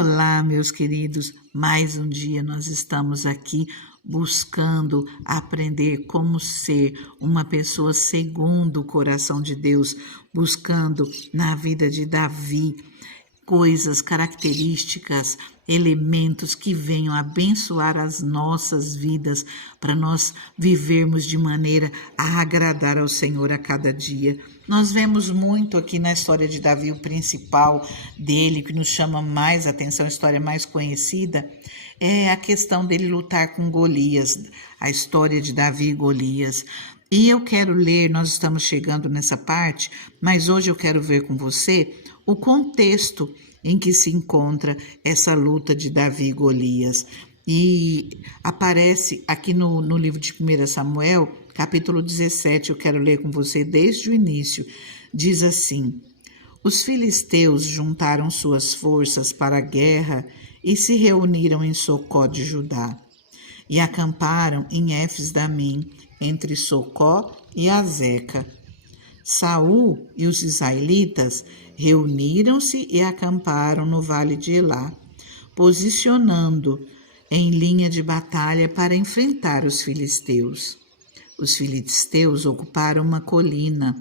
Olá, meus queridos, mais um dia nós estamos aqui buscando aprender como ser uma pessoa segundo o coração de Deus, buscando na vida de Davi coisas, características, elementos que venham abençoar as nossas vidas para nós vivermos de maneira a agradar ao Senhor a cada dia. Nós vemos muito aqui na história de Davi, o principal dele, que nos chama mais atenção, a história mais conhecida, é a questão dele lutar com Golias, a história de Davi e Golias. E eu quero ler, nós estamos chegando nessa parte, mas hoje eu quero ver com você o contexto em que se encontra essa luta de Davi e Golias. E aparece aqui no livro de 1 Samuel, capítulo 17, eu quero ler com você desde o início. Diz assim: os filisteus juntaram suas forças para a guerra e se reuniram em Socó de Judá. E acamparam em Éfes-Damim, entre Socó e Azeca. Saul e os israelitas reuniram-se e acamparam no vale de Elá, posicionando em linha de batalha para enfrentar os filisteus. Os filisteus ocuparam uma colina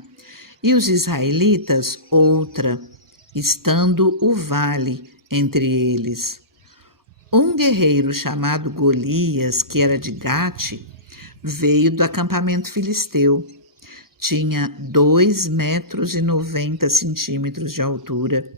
e os israelitas outra, estando o vale entre eles. Um guerreiro chamado Golias, que era de Gate, veio do acampamento filisteu. Tinha 2,90 metros de altura.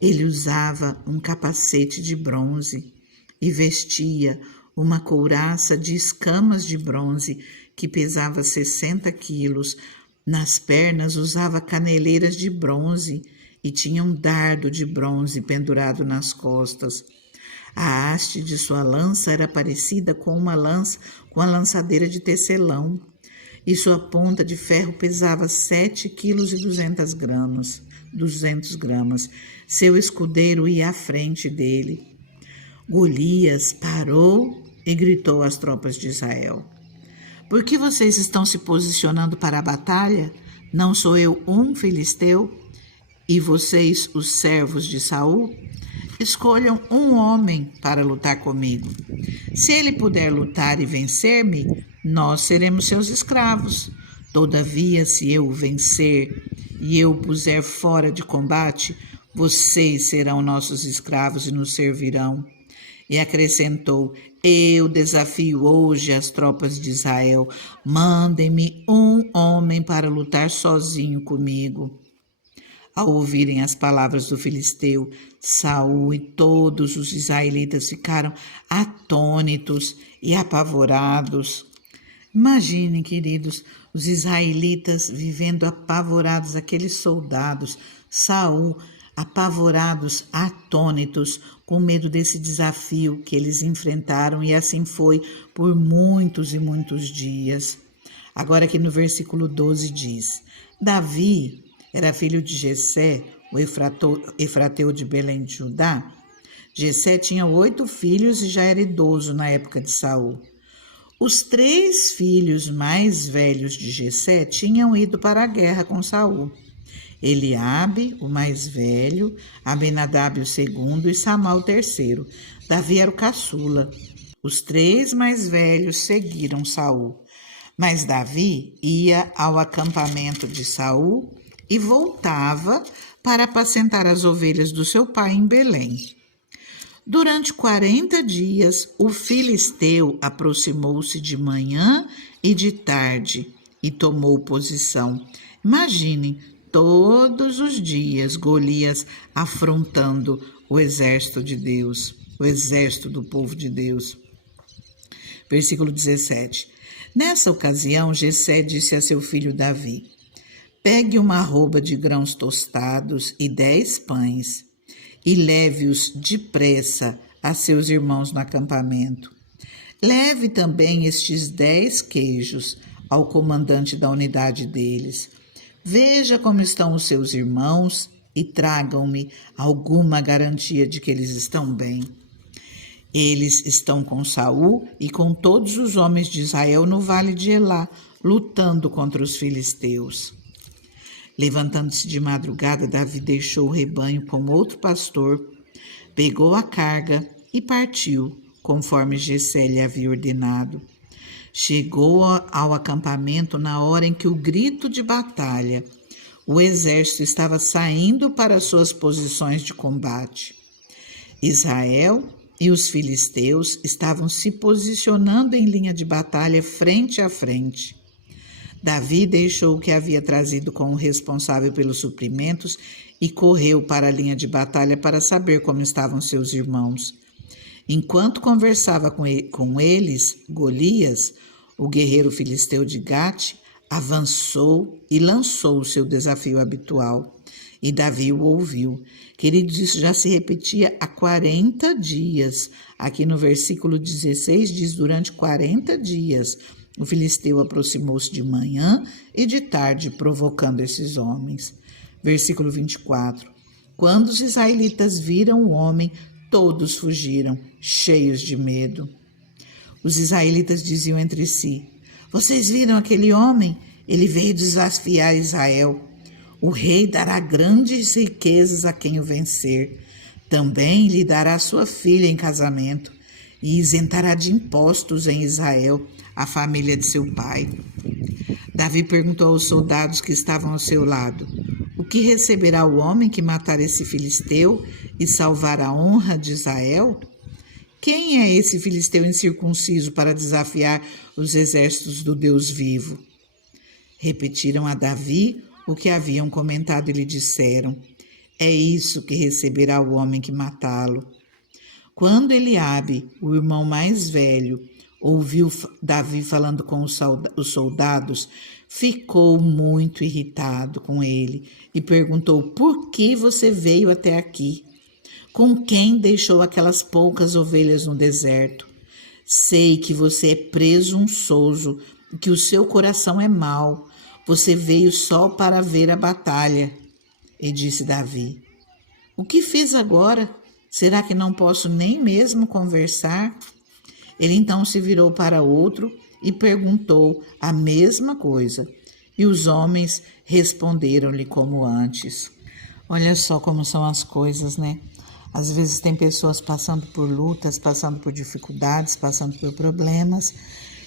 Ele usava um capacete de bronze e vestia uma couraça de escamas de bronze que pesava 60 quilos. Nas pernas usava caneleiras de bronze e tinha um dardo de bronze pendurado nas costas. A haste de sua lança era parecida com a lançadeira de tecelão, e sua ponta de ferro pesava 7,2 kg. Seu escudeiro ia à frente dele. Golias parou e gritou às tropas de Israel: por que vocês estão se posicionando para a batalha? Não sou eu um filisteu? E vocês, os servos de Saul? Escolham um homem para lutar comigo. Se ele puder lutar e vencer-me, nós seremos seus escravos. Todavia, se eu o vencer e eu o puser fora de combate, vocês serão nossos escravos e nos servirão. E acrescentou: eu desafio hoje as tropas de Israel. Mandem-me um homem para lutar sozinho comigo. Ao ouvirem as palavras do filisteu, Saul e todos os israelitas ficaram atônitos e apavorados. Imaginem, queridos, os israelitas vivendo apavorados, aqueles soldados, Saul, apavorados, atônitos, com medo desse desafio que eles enfrentaram, e assim foi por muitos e muitos dias. Agora aqui no versículo 12 diz: Davi era filho de Jessé, o efrateu de Belém de Judá. Jessé tinha 8 filhos e já era idoso na época de Saul. Os 3 filhos mais velhos de Jessé tinham ido para a guerra com Saul: Eliabe, o mais velho, Abinadab, o segundo, e Samá, o terceiro. Davi era o caçula. Os 3 mais velhos seguiram Saul. Mas Davi ia ao acampamento de Saul e voltava para apacentar as ovelhas do seu pai em Belém. Durante 40 dias, o filisteu aproximou-se de manhã e de tarde e tomou posição. Imaginem, todos os dias Golias afrontando o exército de Deus, o exército do povo de Deus. Versículo 17. Nessa ocasião, Jessé disse a seu filho Davi: pegue uma arroba de grãos tostados e 10 pães e leve-os depressa a seus irmãos no acampamento. Leve também estes 10 queijos ao comandante da unidade deles. Veja como estão os seus irmãos e tragam-me alguma garantia de que eles estão bem. Eles estão com Saul e com todos os homens de Israel no vale de Elá, lutando contra os filisteus. Levantando-se de madrugada, Davi deixou o rebanho com outro pastor, pegou a carga e partiu, conforme Jessé lhe havia ordenado. Chegou ao acampamento na hora em que o grito de batalha. O exército estava saindo para suas posições de combate. Israel e os filisteus estavam se posicionando em linha de batalha frente a frente. Davi deixou o que havia trazido com o responsável pelos suprimentos e correu para a linha de batalha para saber como estavam seus irmãos. Enquanto conversava com eles, Golias, o guerreiro filisteu de Gate, avançou e lançou o seu desafio habitual. E Davi o ouviu. Queridos, isso já se repetia há 40 dias. Aqui no versículo 16 diz: durante 40 dias o filisteu aproximou-se de manhã e de tarde, provocando esses homens. Versículo 24. Quando os israelitas viram o homem, todos fugiram, cheios de medo. Os israelitas diziam entre si: vocês viram aquele homem? Ele veio desafiar Israel. O rei dará grandes riquezas a quem o vencer. Também lhe dará sua filha em casamento e isentará de impostos em Israel a família de seu pai. Davi perguntou aos soldados que estavam ao seu lado: o que receberá o homem que matar esse filisteu e salvar a honra de Israel? Quem é esse filisteu incircunciso para desafiar os exércitos do Deus vivo? Repetiram a Davi o que haviam comentado e lhe disseram: é isso que receberá o homem que matá-lo. Quando Eliabe, o irmão mais velho, ouviu Davi falando com os soldados, ficou muito irritado com ele e perguntou: por que você veio até aqui? Com quem deixou aquelas poucas ovelhas no deserto? Sei que você é presunçoso, que o seu coração é mau. Você veio só para ver a batalha. E disse Davi: o que fiz agora? Será que não posso nem mesmo conversar? Ele então se virou para outro e perguntou a mesma coisa. E os homens responderam-lhe como antes. Olha só como são as coisas, né? Às vezes tem pessoas passando por lutas, passando por dificuldades, passando por problemas,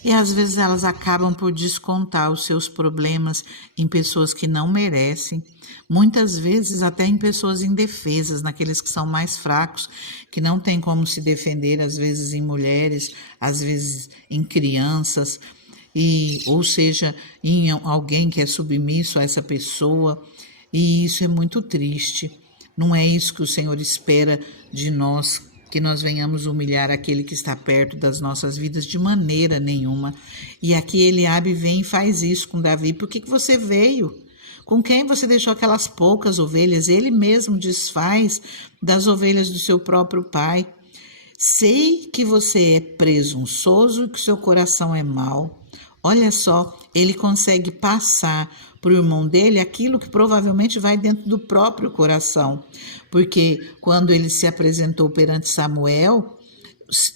e às vezes elas acabam por descontar os seus problemas em pessoas que não merecem, muitas vezes até em pessoas indefesas, naqueles que são mais fracos, que não têm como se defender, às vezes em mulheres, às vezes em crianças, ou seja, em alguém que é submisso a essa pessoa, e isso é muito triste. Não é isso que o Senhor espera de nós, que nós venhamos humilhar aquele que está perto das nossas vidas de maneira nenhuma. E aqui Eliabe vem e faz isso com Davi. Por que você veio? Com quem você deixou aquelas poucas ovelhas? Ele mesmo desfaz das ovelhas do seu próprio pai. Sei que você é presunçoso e que seu coração é mau. Olha só, ele consegue passar para o irmão dele aquilo que provavelmente vai dentro do próprio coração. Porque quando ele se apresentou perante Samuel,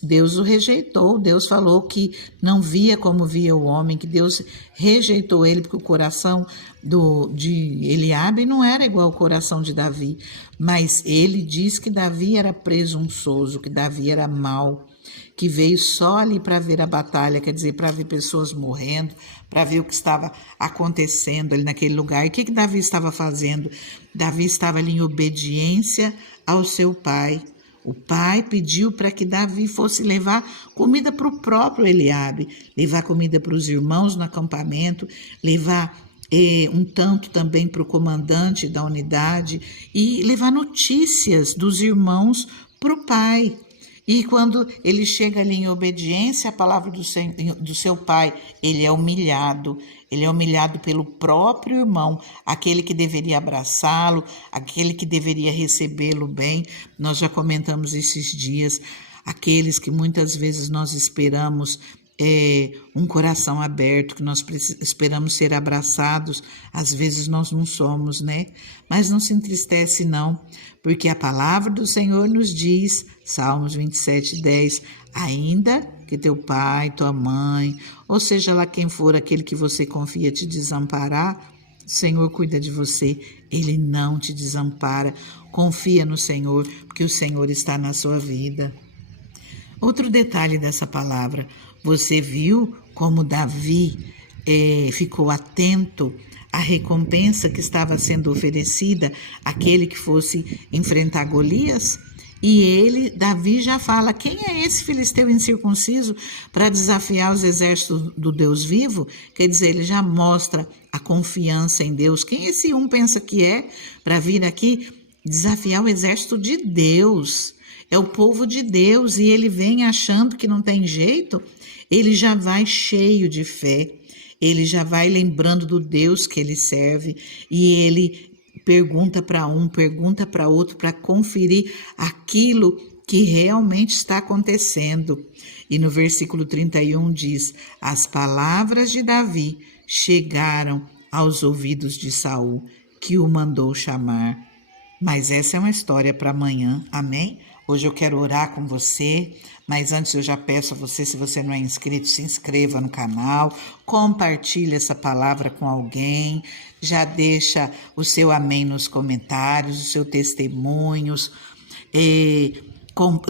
Deus o rejeitou. Deus falou que não via como via o homem, que Deus rejeitou ele, porque o coração de Eliabe não era igual ao coração de Davi. Mas ele diz que Davi era presunçoso, que Davi era mau, que veio só ali para ver a batalha, quer dizer, para ver pessoas morrendo, para ver o que estava acontecendo ali naquele lugar. E o que Davi estava fazendo? Davi estava ali em obediência ao seu pai. O pai pediu para que Davi fosse levar comida para o próprio Eliabe, levar comida para os irmãos no acampamento, levar um tanto também para o comandante da unidade e levar notícias dos irmãos para o pai. E quando ele chega ali em obediência à palavra do seu pai, ele é humilhado pelo próprio irmão, aquele que deveria abraçá-lo, aquele que deveria recebê-lo bem. Nós já comentamos esses dias, aqueles que muitas vezes nós esperamos um coração aberto, que nós esperamos ser abraçados, às vezes nós não somos, né? Mas não se entristece não, porque a palavra do Senhor nos diz, Salmos 27:10, ainda que teu pai, tua mãe, ou seja lá quem for aquele que você confia te desamparar, O Senhor cuida de você, Ele não te desampara. Confia no Senhor, porque o Senhor está na sua vida. Outro detalhe dessa palavra, você viu como Davi ficou atento à recompensa que estava sendo oferecida àquele que fosse enfrentar Golias? E Davi já fala, quem é esse filisteu incircunciso para desafiar os exércitos do Deus vivo? Quer dizer, ele já mostra a confiança em Deus. Quem esse pensa que é para vir aqui desafiar o exército de Deus? É o povo de Deus e ele vem achando que não tem jeito, ele já vai cheio de fé, ele já vai lembrando do Deus que ele serve e ele pergunta para pergunta para outro para conferir aquilo que realmente está acontecendo. E no versículo 31 diz: as palavras de Davi chegaram aos ouvidos de Saul, que o mandou chamar. Mas essa é uma história para amanhã, amém? Hoje eu quero orar com você, mas antes eu já peço a você, se você não é inscrito, se inscreva no canal, compartilhe essa palavra com alguém, já deixa o seu amém nos comentários, os seus testemunhos,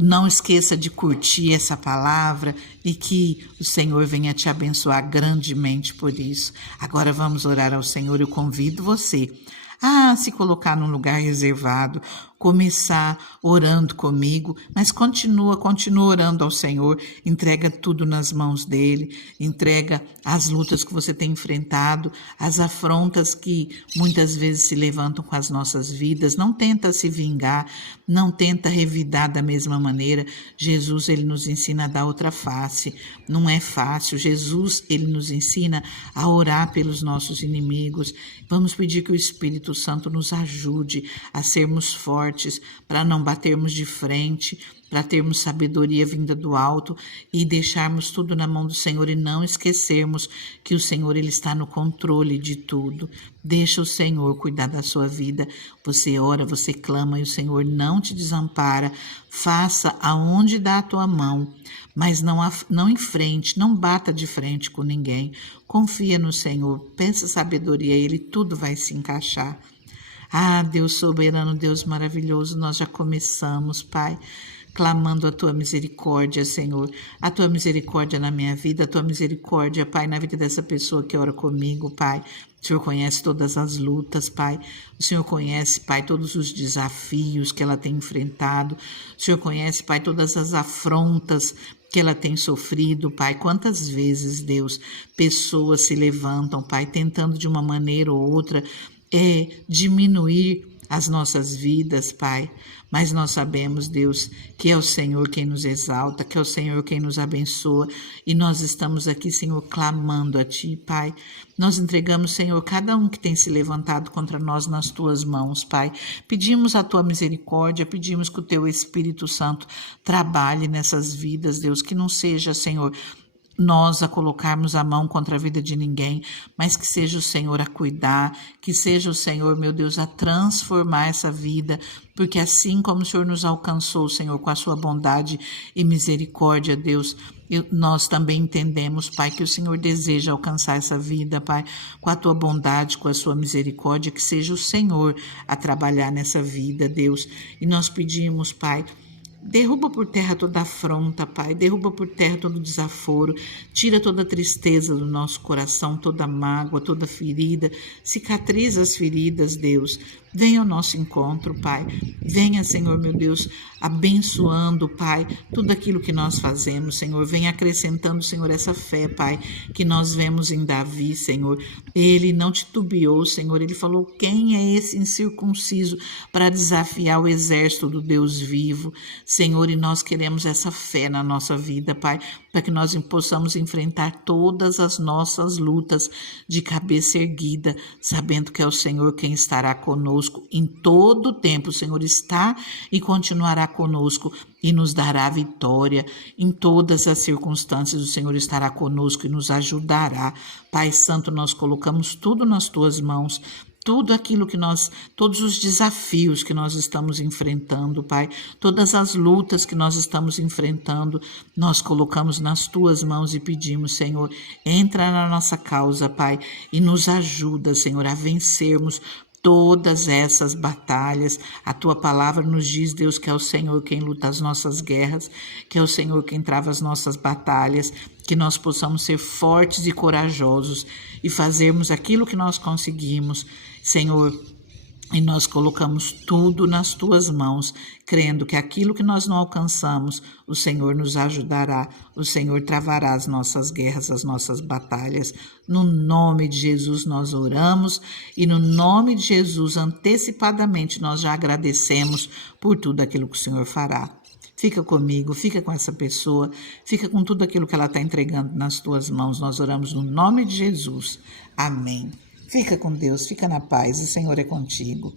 não esqueça de curtir essa palavra e que o Senhor venha te abençoar grandemente por isso. Agora vamos orar ao Senhor, eu convido você a se colocar num lugar reservado, começar orando comigo, mas continua orando ao Senhor, entrega tudo nas mãos dele, entrega as lutas que você tem enfrentado, as afrontas que muitas vezes se levantam com as nossas vidas, não tenta se vingar, não tenta revidar da mesma maneira. Jesus, ele nos ensina a dar outra face, não é fácil. Jesus, ele nos ensina a orar pelos nossos inimigos. Vamos pedir que o Espírito Santo nos ajude a sermos fortes, para não batermos de frente, para termos sabedoria vinda do alto e deixarmos tudo na mão do Senhor e não esquecermos que o Senhor, ele está no controle de tudo. Deixa o Senhor cuidar da sua vida. Você ora, você clama e o Senhor não te desampara. Faça aonde dá a tua mão, mas não enfrente, não bata de frente com ninguém. Confia no Senhor, peça sabedoria a Ele, tudo vai se encaixar. Ah, Deus soberano, Deus maravilhoso, nós já começamos, Pai, clamando a Tua misericórdia, Senhor, a Tua misericórdia na minha vida, a Tua misericórdia, Pai, na vida dessa pessoa que ora comigo, Pai. O Senhor conhece todas as lutas, Pai. O Senhor conhece, Pai, todos os desafios que ela tem enfrentado. O Senhor conhece, Pai, todas as afrontas que ela tem sofrido, Pai. Quantas vezes, Deus, pessoas se levantam, Pai, tentando de uma maneira ou outra diminuir as nossas vidas, Pai, mas nós sabemos, Deus, que é o Senhor quem nos exalta, que é o Senhor quem nos abençoa, e nós estamos aqui, Senhor, clamando a Ti, Pai. Nós entregamos, Senhor, cada um que tem se levantado contra nós nas Tuas mãos, Pai. Pedimos a Tua misericórdia, pedimos que o Teu Espírito Santo trabalhe nessas vidas, Deus, que não seja, Senhor, nós a colocarmos a mão contra a vida de ninguém, mas que seja o Senhor a cuidar, que seja o Senhor, meu Deus, a transformar essa vida, porque assim como o Senhor nos alcançou, Senhor, com a sua bondade e misericórdia, Deus, nós também entendemos, Pai, que o Senhor deseja alcançar essa vida, Pai, com a tua bondade, com a sua misericórdia, que seja o Senhor a trabalhar nessa vida, Deus. E nós pedimos, Pai, derruba por terra toda afronta, Pai, derruba por terra todo desaforo, tira toda tristeza do nosso coração, toda mágoa, toda ferida, cicatriza as feridas, Deus. Venha ao nosso encontro, Pai. Venha, Senhor, meu Deus, abençoando, Pai, tudo aquilo que nós fazemos, Senhor. Venha acrescentando, Senhor, essa fé, Pai, que nós vemos em Davi, Senhor. Ele não titubeou, Senhor. Ele falou, quem é esse incircunciso para desafiar o exército do Deus vivo? Senhor, e nós queremos essa fé na nossa vida, Pai, para que nós possamos enfrentar todas as nossas lutas de cabeça erguida, sabendo que é o Senhor quem estará conosco em todo o tempo. O Senhor está e continuará conosco e nos dará vitória em todas as circunstâncias. O Senhor estará conosco e nos ajudará. Pai Santo, nós colocamos tudo nas tuas mãos. Tudo aquilo que todos os desafios que nós estamos enfrentando, Pai, todas as lutas que nós estamos enfrentando, nós colocamos nas tuas mãos e pedimos, Senhor, entra na nossa causa, Pai, e nos ajuda, Senhor, a vencermos todas essas batalhas. A tua palavra nos diz, Deus, que é o Senhor quem luta as nossas guerras, que é o Senhor quem trava as nossas batalhas, que nós possamos ser fortes e corajosos e fazermos aquilo que nós conseguimos, Senhor. E nós colocamos tudo nas tuas mãos, crendo que aquilo que nós não alcançamos, o Senhor nos ajudará, o Senhor travará as nossas guerras, as nossas batalhas. No nome de Jesus nós oramos e no nome de Jesus, antecipadamente, nós já agradecemos por tudo aquilo que o Senhor fará. Fica comigo, fica com essa pessoa, fica com tudo aquilo que ela está entregando nas tuas mãos. Nós oramos no nome de Jesus. Amém. Fica com Deus, fica na paz, o Senhor é contigo.